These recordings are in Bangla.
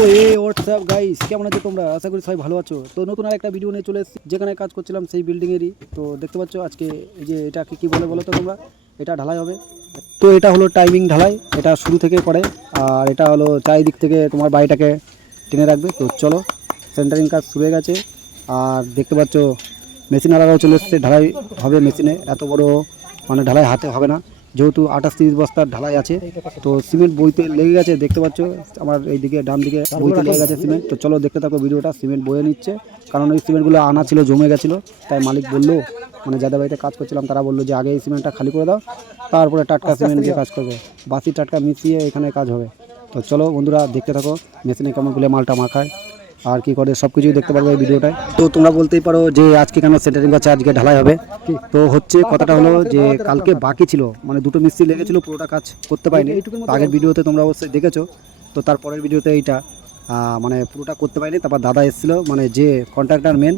হোয়াটসঅ্যাপ গাইস, কেমন আছো তোমরা? আশা করি সবাই ভালো আছো। তো নতুন আর একটা ভিডিও নিয়ে চলে এসেছি, যেখানে কাজ করছিলাম সেই বিল্ডিংয়েরই। তো দেখতে পাচ্ছ আজকে এই যে এটাকে কি বলে বলো তো তোমরা? এটা ঢালাই হবে। তো এটা হলো টাইমিং ঢালাই, এটা শুরু থেকে করে। আর এটা হলো চারিদিক থেকে তোমার বাড়িটাকে টেনে রাখবে। তো চলো, সেন্টারিং কাজ শুরু হয়ে গেছে। আর দেখতে পাচ্ছ মেশিনওয়ালারাও চলে এসছে, ঢালাই হবে মেশিনে। এত বড় মানে ঢালাই হাতে হবে না, যেহেতু 28-30 বস্তার ঢালাই আছে। তো সিমেন্ট বইতে লেগে গেছে, দেখতে পাচ্ছ আমার এইদিকে ডান দিকে বইতে লেগে গেছে সিমেন্ট। তো চলো দেখতে থাকো ভিডিওটা। সিমেন্ট বয়ে নিচ্ছে, কারণ ওই সিমেন্টগুলো আনা ছিল, জমে গেছিলো। তাই মালিক বললো, মানে যাদের বাড়িতে কাজ করছিলাম তারা বললো যে আগে এই সিমেন্টটা খালি করে দাও, তারপরে টাটকা সিমেন্ট দিয়ে কাজ করবে, বাসি টাটকা মিশিয়ে এখানে কাজ হবে। তো চলো বন্ধুরা দেখতে থাকো মেশিনে কেমন গুলো মালটা মাখায় আর কি করে, সব কিছুই দেখতে পারবে এই ভিডিওটায়। তো তোমরা বলতেই পারো যে আজকে কেন সেন্টারিং করছে, আজকে ঢালাই হবে। তো হচ্ছে কথাটা হলো যে কালকে বাকি ছিল, মানে দুটো মিস্ত্রি লেগেছিল, পুরোটা কাজ করতে পারিনি। আগের ভিডিওতে তোমরা অবশ্যই দেখেছো। তো তারপরের ভিডিওতে এইটা মানে পুরোটা করতে পারিনি। তারপর দাদা এসেছিলো, মানে যে কন্ট্রাক্টর মেন,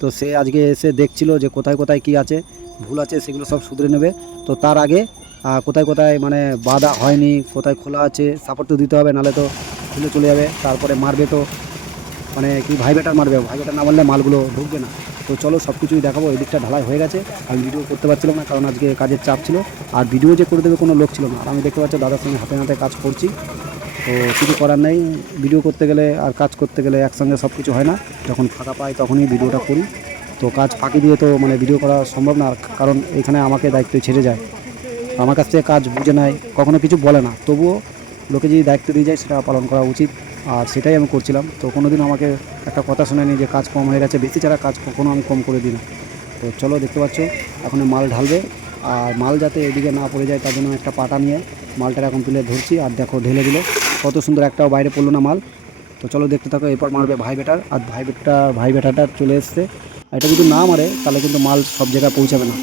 তো সে আজকে এসে দেখছিল যে কোথায় কোথায় কি আছে, ভুল আছে, সেগুলো সব শুধরে নেবে। তো তার আগে কোথায় কোথায় মানে বাঁধা হয়নি, কোথায় খোলা আছে, সাপোর্ট তো দিতে হবে, নাহলে তো খুলে চলে যাবে। তারপরে মারবে তো মানে কি ভাইবেটার মারবে, ভাইবেটার না মারলে মালগুলো ঢুকবে না। তো চলো সব কিছুই দেখাবো। এই দিকটা ঢালাই হয়ে গেছে, আমি ভিডিও করতে পারছিলাম না কারণ আজকে কাজের চাপ ছিল, আর ভিডিও যে করে দেবে কোনো লোক ছিল না। আর আমি দেখতে পাচ্ছি দাদার সঙ্গে হাতে হাতে কাজ করছি। তো কিছু করার নেই, ভিডিও করতে গেলে আর কাজ করতে গেলে একসঙ্গে সব কিছু হয় না। যখন ফাঁকা পাই তখনই ভিডিওটা করি। তো কাজ ফাঁকি দিয়ে তো মানে ভিডিও করা সম্ভব না, কারণ এখানে আমাকে দায়িত্ব ছেড়ে যায়, আমার কাছ থেকে কাজ বুঝে নেয়, কখনো কিছু বলে না। তবুও লোকে যদি দায়িত্ব দিয়ে যায় সেটা পালন করা উচিত, আর সেটাই আমি করছিলাম। তো কোনোদিন আমাকে একটা কথা শোনেনি যে কাজ কম হয়ে গেছে, বেশি ছাড়া কাজ কখনো আমি কম করে দিই না। তো চলো দেখতে পাচ্ছ এখন মাল ঢালবে, আর মাল যাতে এদিকে না পড়ে যায় তার জন্য একটা পাটা নিয়ে মালটা এখন তুলে ধরছি। আর দেখো ঢেলে দিল কত সুন্দর, একটাও বাইরে পড়লো না মাল। তো চলো দেখতে থাকো। এরপর মারবে ভাইবেটার, আর ভাইবেটারটা চলে এসছে। এটা যদি না মারে তাহলে কিন্তু মাল সব জায়গায় পৌঁছাবে না,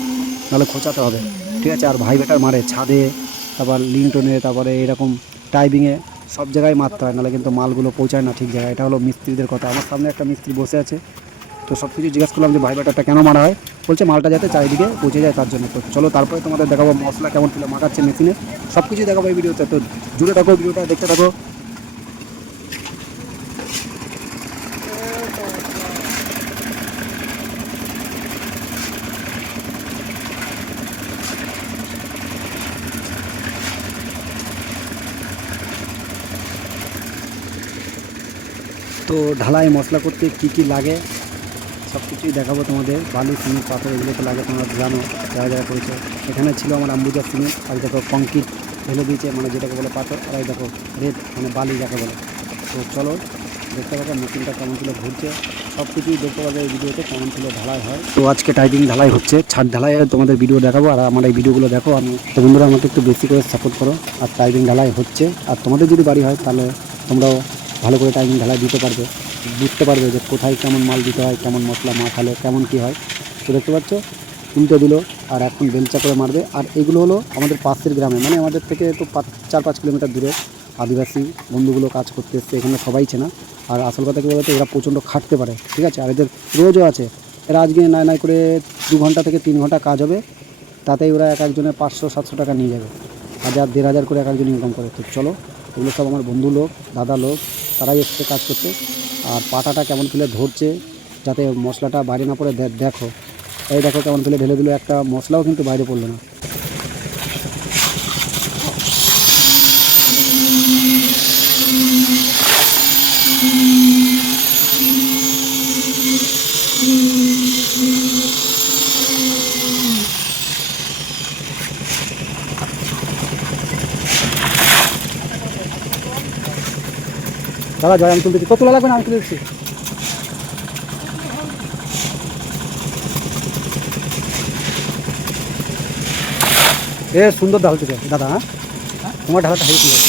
নাহলে খোঁচাতে হবে, ঠিক আছে। আর ভাইবেটার মারে ছাদে, তারপর লিংটনে, তারপরে এরকম টাইবিংয়ে, সব জায়গায় মারতে হয়, নাহলে কিন্তু মালগুলো পৌঁছায় না ঠিক জায়গায়। এটা হলো মিস্ত্রিদের কথা। আমার সামনে একটা মিস্ত্রি বসে আছে, তো সব কিছু জিজ্ঞেস করলাম যে ভাইবেটারটা কেন মারা হয়, বলছে মালটা যাতে চারিদিকে পৌঁছে যায় তার জন্য। তো চলো তারপরে তোমাদের দেখাবো মশলা কেমন কিলো মাখাচ্ছে মেশিনে, সব কিছুই দেখাবো এই ভিডিওতে। তো জুড়ে থাকো, ভিডিওটা দেখতে থাকো। তো ঢালাই মশলা করতে কি কি লাগে সব কিছুই দেখাবো তোমাদের। বালি, সিমেন্ট, পাথর এগুলো তো লাগে, তোমরা জানো যারা যারা করেছে। এখানে ছিল আমার আম্বুজা সিমেন্ট, আর দেখো কংক্রিট ঢেলে দিয়েছে, মানে যেটাকে বলে পাথর। আর এই দেখো রেড, মানে বালি যাকে বলে। তো চলো দেখতে পাবো মেশিনটা কেমন ছিল ঘুরছে, সব কিছুই দেখতে পাবে এই ভিডিওতে কেমন ছিল ঢালাই হয়। তো আজকে টাইপিং ঢালাই হচ্ছে, ছাদ ঢালাই তোমাদের ভিডিও দেখাবো। আর আমার এই ভিডিওগুলো দেখো, আমি তো বন্ধুরা আমাকে একটু বেশি করে সাপোর্ট করো। আর টাইপিং ঢালাই হচ্ছে, আর তোমাদের যদি বাড়ি হয় তাহলে তোমরাও ভালো করে টাইপিং ঢালাই দিতে পারবে, বুঝতে পারবে যে কোথায় কেমন মাল দিতে হয়, কেমন মশলা মাখালে কেমন কি হয়। তো দেখতে পাচ্ছ উল্টে দিল, আর এখন বেলচা করে মারবে। আর এগুলো হলো আমাদের পাশের গ্রামে, মানে আমাদের থেকে তো 4-5 কিলোমিটার দূরে আদিবাসী বন্ধুগুলো কাজ করতে এসছে, এখানে সবাই চেনা। আর আসল কথা কি বলতো, এরা প্রচণ্ড খাটতে পারে, ঠিক আছে। আর এদের রোজও আছে, এরা আজকে নাই করে 2 ঘন্টা থেকে 3 ঘন্টা কাজ হবে, তাতেই ওরা এক একজনের 500-700 টাকা নিয়ে যাবে, 1000-1500 করে এক একজন ইনকাম করে। তো চলো, এগুলো সব আমার বন্ধু লোক, দাদা লোক, তারাই এসছে কাজ করতে। আর পাটাটা কেমন ফেলে ধরছে যাতে মশলাটা বাইরে না পড়ে, দেখো এই দেখো কেমন ফেলে ঢেলে দিল, একটা মশলাও কিন্তু বাইরে পড়লো না। দাদা জয়, আমি তুলতেছি, তো তোলা লাগবে না, আমি তুলে দিচ্ছি। এ সুন্দর ঢালতেছে দাদা, হ্যাঁ তোমার ঢালাটা হেল্প সুন্দর।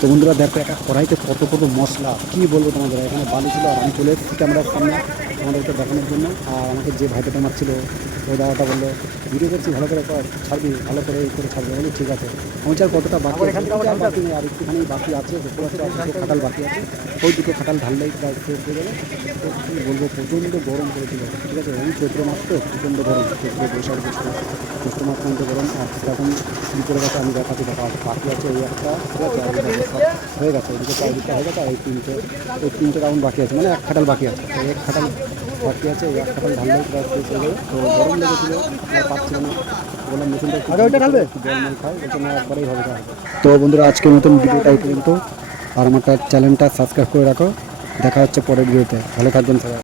তো বন্ধুরা দেখো একটা কড়াইতে কত কত মশলা, কী বলবো তোমাদের। এখানে বালি ছিল আর আমি চলে এসেছি ক্যামেরার সামনে আমাদেরকে দেখানোর জন্য। আর আমাকে যে ভাইটা মারছিল ওই দাদাটা বললো ভিডিও করছি ভালো করে কর, ছাড়বি ভালো করে এই করে ছাড়বি। বলি ঠিক আছে। আমি চার কতটা বাকি বাকি নেই, আর একটুখানি বাকি আছে, দেখতে পাচ্ছি আর দুটো খাটাল বাকি আছে। ওই দুটো খাটাল ঢাললেই প্রায় শেষ হয়ে যাবে। তো কী বলবো, প্রচণ্ড গরম পড়েছিল, ঠিক আছে। এই চৈত্র মাস তো প্রচণ্ড গরম, চৈত্র বৈশাখ জ্যৈষ্ঠ চৈত্র মাস পর্যন্ত গরম। আর সেরকম শুরু করে গেছে, আমি দেখাচ্ছি দেখা বাকি আছে এই একটা, ঠিক আছে। আর এটা সব হয়ে গেছে, এদিকে চারিদিকটা হয়ে গেছে। আর এই তিনটে রাউন্ড বাকি আছে, মানে এক খাটাল বাকি আছে। তো এক খাটাল বাকি আছে, এই এক খাটাল ঢাললেই প্রায় শেষ হয়ে যাবে। তো গরম লেগেছিলো আর পাচ্ছিল না, বললাম মেশিনটা ওইটা ঢালবে একটু জল মল খাই, বলছে না একবারেই হবে। তো বন্ধুরা আজকের মতন ভিডিওটা এই পর্যন্ত। আর আমার চ্যানেলটা সাবস্ক্রাইব করে রাখো। দেখা হচ্ছে পরের ভিডিওতে, ভালো থাকবেন সবাই।